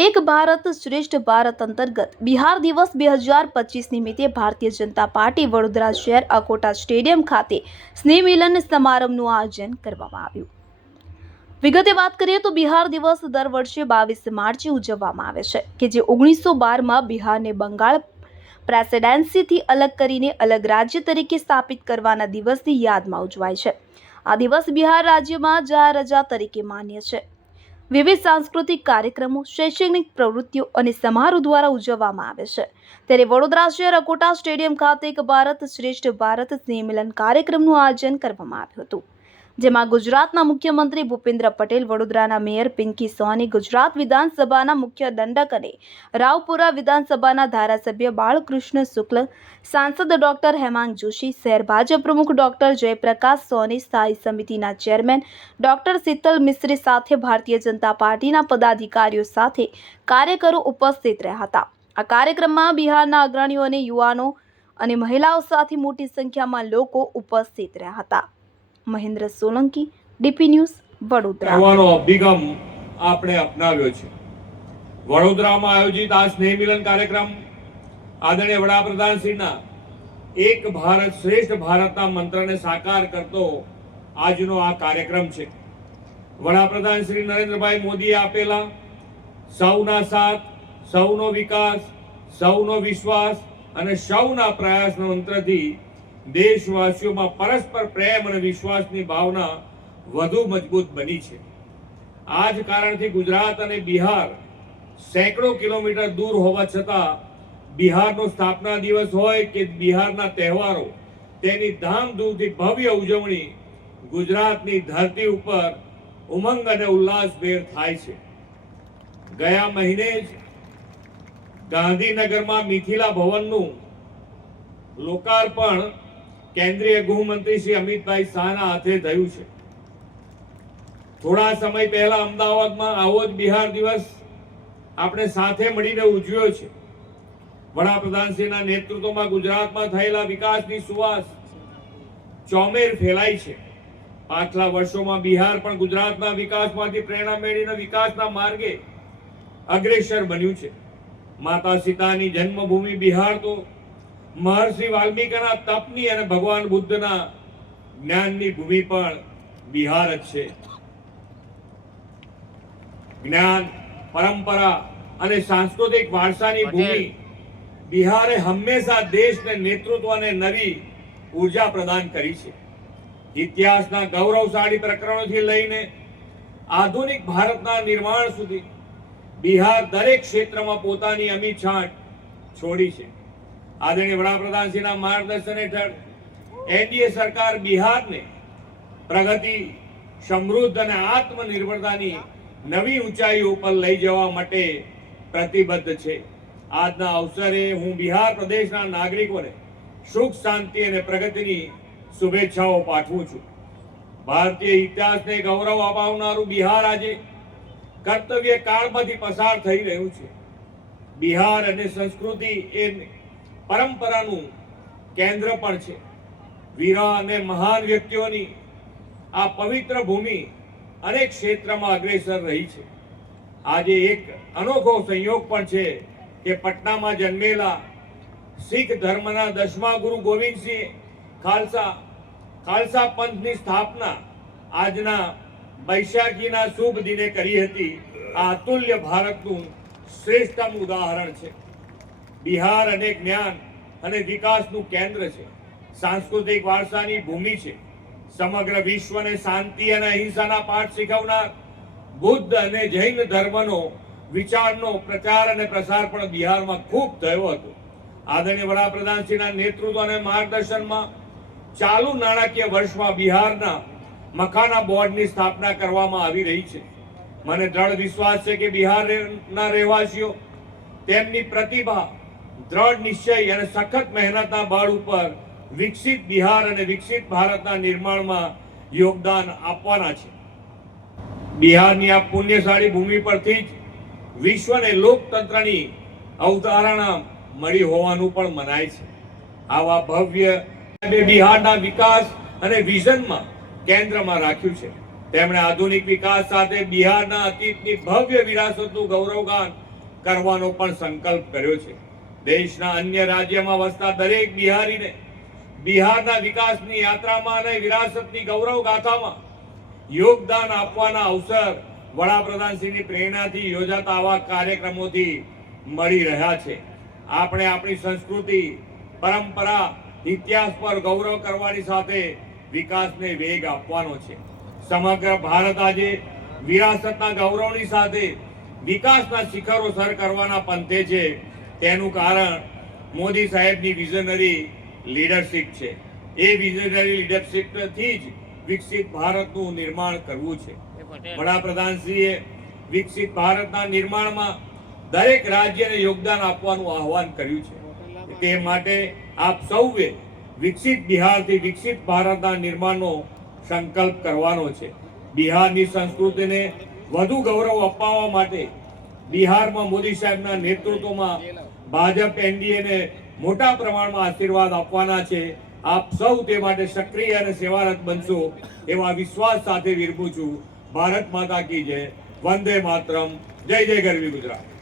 એક ભારત શ્રેષ્ઠ ભારત અંતર્ગત બિહાર દિવસ બે હજાર પચીસ નિમિત્તે ભારતીય જનતા પાર્ટી વડોદરા શહેર અકોટા સ્ટેડિયમ ખાતે સ્નેહ મિલન સમારંભનું આયોજન કરવામાં આવ્યું. વિગતે વાત કરીએ તો બિહાર દિવસ દર વર્ષે બાવીસ માર્ચે ઉજવવામાં આવે છે, કે જે ઓગણીસો બારમાં બિહારને બંગાળ પ્રેસિડેન્સીથી અલગ કરીને અલગ રાજ્ય તરીકે સ્થાપિત કરવાના દિવસની યાદમાં ઉજવાય છે. આ દિવસ બિહાર રાજ્યમાં જાહેર રજા તરીકે માન્ય છે. વિવિધ સાંસ્કૃતિક કાર્યક્રમો, શૈક્ષણિક પ્રવૃત્તિઓ અને સમારોહ દ્વારા ઉજવવામાં આવે છે. ત્યારે વડોદરા શહેર અકોટા સ્ટેડિયમ ખાતે એક ભારત શ્રેષ્ઠ ભારત સ્નેહ કાર્યક્રમનું આયોજન કરવામાં આવ્યું હતું. જેમાં ગુજરાતના મુખ્યમંત્રી ભૂપેન્દ્ર પટેલ, વડોદરાના મેયર પિંકી સોની, ગુજરાત વિધાનસભાના મુખ્ય દંડક અને રાવપુરા વિધાનસભાના ધારાસભ્ય બાળકૃષ્ણ શુક્લ, સાંસદ ડોક્ટર હેમાંગ જોશી, શહેર ભાજપ પ્રમુખ ડોક્ટર જયપ્રકાશ સોની, સ્થાયી સમિતિના ચેરમેન ડોક્ટર શીતલ મિશ્રી સાથે ભારતીય જનતા પાર્ટીના પદાધિકારીઓ સાથે કાર્યકરો ઉપસ્થિત રહ્યા હતા. આ કાર્યક્રમમાં બિહારના અગ્રણીઓ અને યુવાનો અને મહિલાઓ સાથે મોટી સંખ્યામાં લોકો ઉપસ્થિત રહ્યા હતા. Mahendra Solanki, DP news, Vadodara. અભિગમ આપણે અપનાવ્યો છે. વડોદરામાં આયોજિત આ સ્નેહ મિલન કાર્યક્રમ આદરણીય વડાપ્રધાન શ્રીના એક ભારત શ્રેષ્ઠ ભારતના મંત્રને સાકાર કરતો આજનો આ કાર્યક્રમ છે. વડાપ્રધાન શ્રી નરેન્દ્રભાઈ મોદીએ આપેલા સૌના સાથ, સૌનો વિકાસ, સૌનો વિશ્વાસ અને સૌના પ્રયાસના મંત્રથી દેશવાસીઓમાં પરસ્પર પ્રેમ અને વિશ્વાસની ભાવના વધુ મજબૂત બની છે. આ જ કારણથી ગુજરાત અને બિહાર સેંકડો કિલોમીટર દૂર હોવા છતાં બિહારનો સ્થાપના દિવસ હોય કે બિહારના તહેવારો, તેની ધામધૂમથી ભવ્ય ઉજવણી ગુજરાતની ધરતી ઉપર ઉમંગ અને ઉલ્લાસભેર થાય છે. ગયા મહિને જ ગાંધીનગરમાં મિથિલા ભવનનું લોકાર્પણ કેન્દ્રીય ગૃહમંત્રી શ્રી અમિતભાઈ શાહના હાથે થયું છે. થોડા સમય પહેલા અમદાવાદમાં આવો જ બિહાર દિવસ આપણે સાથે મળીને ઉજવ્યો છે. વડાપ્રધાનશ્રીના નેતૃત્વમાં ગુજરાતમાં થયેલા વિકાસની સુવાસ ચોમેર ફેલાઈ છે. પાછલા વર્ષોમાં બિહાર પણ ગુજરાતના વિકાસમાંથી પ્રેરણા મેળવીને વિકાસના માર્ગે અગ્રેસર બન્યું છે. માતા સીતાની જન્મભૂમિ બિહાર તો મહર્ષિ વાલ્મીકીના તપની અને ભગવાન બુદ્ધના જ્ઞાનની ભૂમિ પણ બિહાર જ છે. જ્ઞાન પરંપરા અને સાંસ્કૃતિક વારસાની ભૂમિ બિહારે હંમેશા દેશને નેતૃત્વને નવી ઊર્જા પ્રદાન કરી છે. ઇતિહાસના ગૌરવશાળી પ્રકરણોથી લઈને આધુનિક ભારતના નિર્માણ સુધી બિહાર દરેક ક્ષેત્રમાં પોતાની અમી છાંટ છોડી છે. આદરણીય વડાપ્રધાનશ્રીના માર્ગદર્શન હેઠળ એનડીએ સરકાર બિહારને પ્રગતિ, સમૃદ્ધ અને આત્મનિર્ભરતાની નવી ઊંચાઈઓ ઉપર લઈ જવા માટે પ્રતિબદ્ધ છે. આજના અવસરે હું બિહાર પ્રદેશના નાગરિકોને સુખ, શાંતિ અને પ્રગતિની શુભેચ્છાઓ પાઠવું છું. ભારતીય ઇતિહાસને ગૌરવ અપાવનારું બિહાર આજે કર્તવ્ય કાળમાંથી પસાર થઈ રહ્યું છે. બિહાર અને સંસ્કૃતિ એ પરંપરાનું કેન્દ્ર પણ છે. વીરા અને મહાન વ્યક્તિઓની આ પવિત્ર ભૂમિ અનેક ક્ષેત્રમાં અગ્રેસર રહી છે. આજે એક અનોખો સંયોગ પણ છે કે પટનામાં જન્મેલા શીખ ધર્મના દસમા ગુરુ ગોવિંદસિંહ ખાલસા ખાલસા પંથની સ્થાપના આજના વૈશાખીના શુભ દિને કરી હતી. આ અતુલ્ય ભારતનું શ્રેષ્ઠતમ ઉદાહરણ છે. બિહાર અને જ્ઞાન અને વિકાસનું કેન્દ્ર છે. સાંસ્કૃતિક વારસાની ભૂમિ છે. સમગ્ર વિશ્વને શાંતિ અને અહિંસાના પાઠ શીખવનાર બુદ્ધ અને જૈન ધર્મનો વિચારનો પ્રચાર અને પ્રસાર પણ બિહારમાં ખૂબ થયો હતો. આદરણીય વડાપ્રધાનશ્રીના નેતૃત્વ અને માર્ગદર્શનમાં ચાલુ નાણાકીય વર્ષમાં બિહારના મખાના બોર્ડની સ્થાપના કરવામાં આવી રહી છે. મને દ્રઢ વિશ્વાસ છે કે બિહારના રહેવાસીઓ તેમની પ્રતિભા દ્રઢ નિશ્ચય અને સખત મહેનતના બળ ઉપર વિકસિત બિહાર અને વિકસિત ભારતના નિર્માણમાં યોગદાન આપવાના છે. બિહારની આ પુણ્યશાળી ભૂમિ પરથી જ વિશ્વને લોકતંત્રની અવતારણા મળી હોવાનું પણ મનાય છે. આવા ભવ્ય બિહારના વિકાસ અને વિઝનમાં કેન્દ્રમાં રાખ્યું છે. તેમણે આધુનિક વિકાસ સાથે બિહારના અતીતની ભવ્ય વિરાસતનું ગૌરવગાન કરવાનો પણ સંકલ્પ કર્યો છે. દેશના અન્ય રાજ્યમાં વસતા દરેક બિહારીને, બિહારના વિકાસની યાત્રામાં અને વિરાસતની ગૌરવ ગાથામાં યોગદાન આપવાના અવસર વડાપ્રધાનશ્રીની પ્રેરણાથી યોજાતા આવા કાર્યક્રમોથી મળી રહ્યા છે. આપણે આપણી સંસ્કૃતિ, પરંપરા, ઇતિહાસ પર ગૌરવ કરવાની સાથે વિકાસને વેગ આપવાનો છે. સમગ્ર ભારત આજે વિરાસતના ગૌરવની સાથે વિકાસના શિખરો સર કરવાના પંથે છે. તેનું કારણ મોદી સાહેબની વિઝનરી લીડરશીપ છે. એ વિઝનરી લીડરશીપથી જ વિકસિત ભારતનું નિર્માણ કરવું છે. વડાપ્રધાનશ્રીએ વિકસિત ભારતના નિર્માણમાં દરેક રાજ્યને યોગદાન આપવાનું આહવાન કર્યું છે. તે માટે આપ સૌએ વિકસિત બિહારથી વિકસિત ભારતના નિર્માણનો સંકલ્પ કરવાનો છે. બિહારની સંસ્કૃતિને વધુ ગૌરવ અપાવવા માટે બિહારમાં મોદી સાહેબના નેતૃત્વમાં ભાજપ એનડીએને મોટા પ્રમાણમાં આશીર્વાદ આપવાના છે. આપ સૌ તે માટે સક્રિય અને સેવારત બનશો એવા વિશ્વાસ સાથે વિરમું છું. ભારત માતા કી જય. વંદે માતરમ. જય જય ગરવી ગુજરાત.